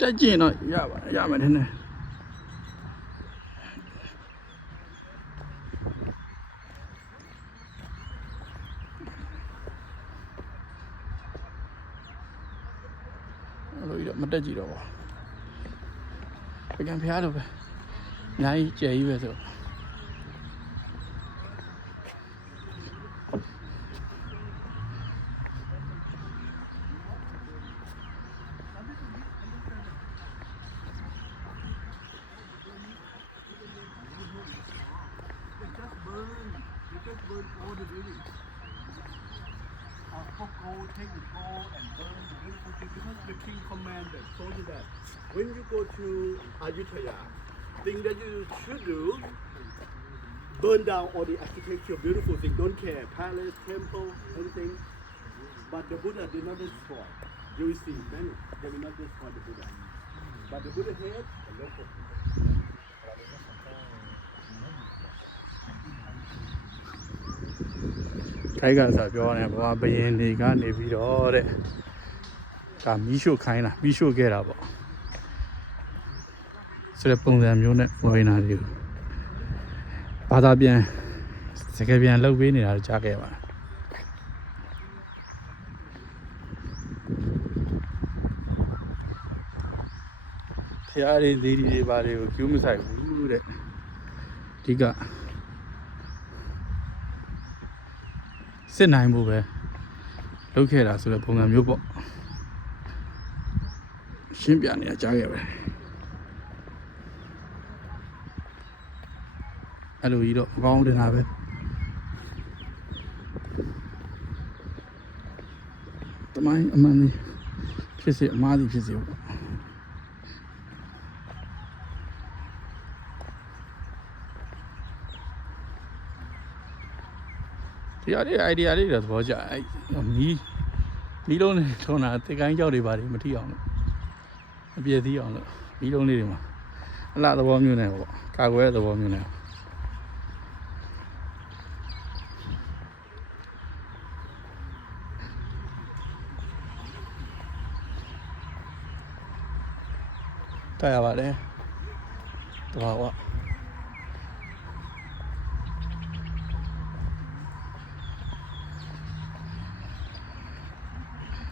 တက်ကျင်တော့ရမယ်ထင်တယ်အဲ့လိုကြီးတော့မတက်ကြည့်တော့ပါပကံဖျားလို့ပဲအများကြီးကျယ်ကြီးပဲဆိုtake the gold and burn the beautiful thing because the king commanded told you that when you go to Ayutthaya, thing that you should do, burn down all the architecture, beautiful thing, don't care, palace, temple, anything. But the Buddha did not destroy. You will see many, they will not destroy the Buddha. But the Buddha hate the local. ခိုင်ကစားပြောနေဘာဘယင်းတွေကနေပြီးတော့တဲ့ဒါမီးရှို့ခိုင်းတာမီးရှို့ခဲ့တာပေါ့ဆိုတဲ့ပုံစံမျိုးနဲ့ဝင်လာတယ်ဘာသာပြန်စကားပြန်လှုပ်ပေးနေတာကြားခဲ့ပါတယ်ဖျားတွေသေးတွေဘာတွေကိုကျူးမဆိုင်ဘူးတဲ့အဓိကစစ်နိုင်ဖို့ပဲလုပ်ခဲ့တာဆိုတဲ့ပုံစံမျိုးပေါ့ရှင်းပြနေရကြားခဲ့ပဲအဲ့လိုကြီးတော့အကောင်းတင်တာပဲတမိုင်းအမှန်ကြီးဖြစ်စေအမှားကြီးဖြစ်စေပေါ့ဒီအရေး idea လေးတော့သဘောကျအဲ့မီးလုံးနဲ့ထုံးတာတစ်ကိုင်းကြောက်တွေပါတယ်မထိအောင်လို့အပြည့်သီးအောင်လို့မီးလုံးလေးတွေမှာအလှသဘောမျိုးနဲ့ပေါ့ကာကွယ်တဲ့သဘောမျိုးနဲ့တိုက်ရပါတယ်တဘာဝ